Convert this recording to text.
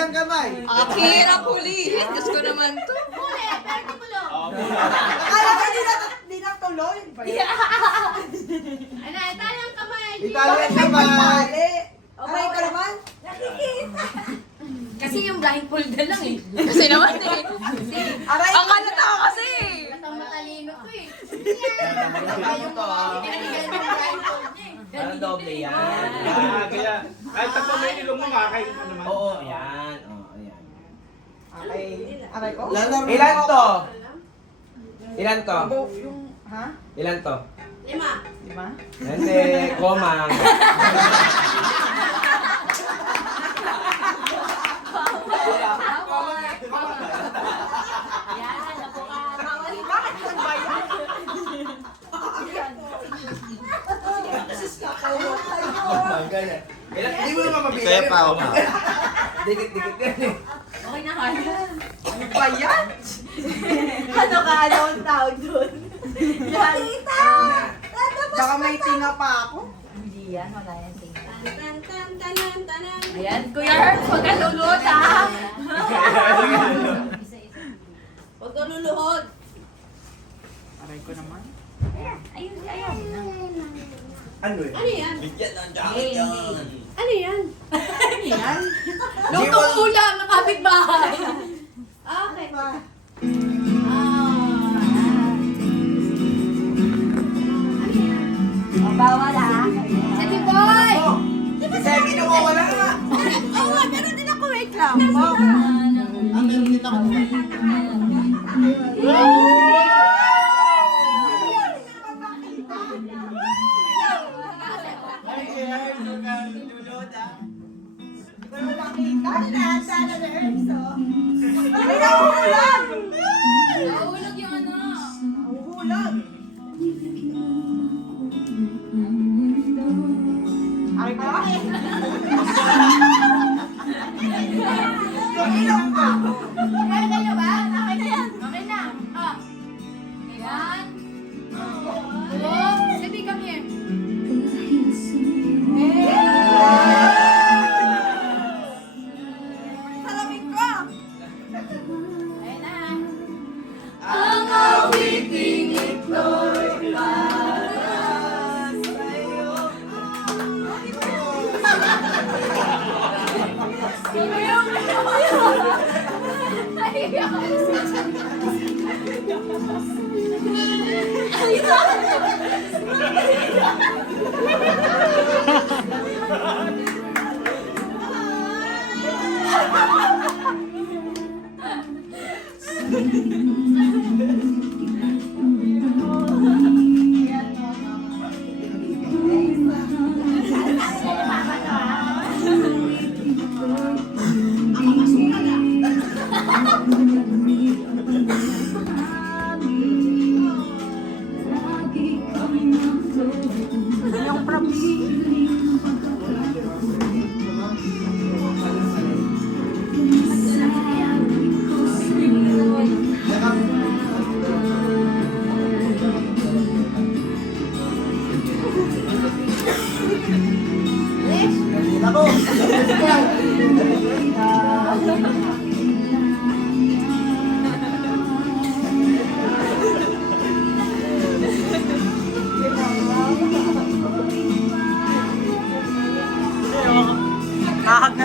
ang kamay. Akira pulihin. Diyos ko naman to. Huli, pero di tulo. Akala ko di na tuloy. Ano, itali ang kamay. Italo ang kamay. Okay ka naman? Kasi yung blindfold na lang eh. Kasi naman eh. Aray! Ang kalata ka kasi. Batang matalino ko eh. Yung to. Pinanigal mo yung blindfold niya eh. Parang doble yan. Kaya, kahit tapos may ilong mo, makakain ka naman. Oo, yan. Oo, ayan. Okay. Aray ko? Lalaro. Ilan to? Ilan to? Yung, ha? Ilan to? 5. Di ba? Hindi, koma. Ganyan. Ilan? Hindi mo naman mabigay. Kaya pa ako. Dikit-dikit yan eh. Okay na kaya. Ano ba yan? Ano ka? Ano ang tawag doon? Tita! Baka may tinga pa ako. Hindi yan, wala yan. Tan tan tanan tanan. Ayan, Kuya Herb, huwag ka lulot ha. Huwag ka luluhod. Aray ko naman. Ayun, ayaw. Ano eh? Ano yan? Bigyan ng jacket yan. Ano yan? Yan. Lutong ulam ng kapitbahay. Okay. Bawal ha. Sige boy! Sabi na wala nga. Oo, meron din ako. Wait lang. Ang meron din ako. Ay, nahuhulag! Nahulog yung ano. Nahuhulag! Aray ko? Yung ilong ko! Kaya kayo ba? Okay na yan. Okay na. Oh. Ayan. Oh, Sabi, come here. Salamin ko! Ayan na. Ang awiting ito'y para sa'yo. Yung props. Ako. Nakakagod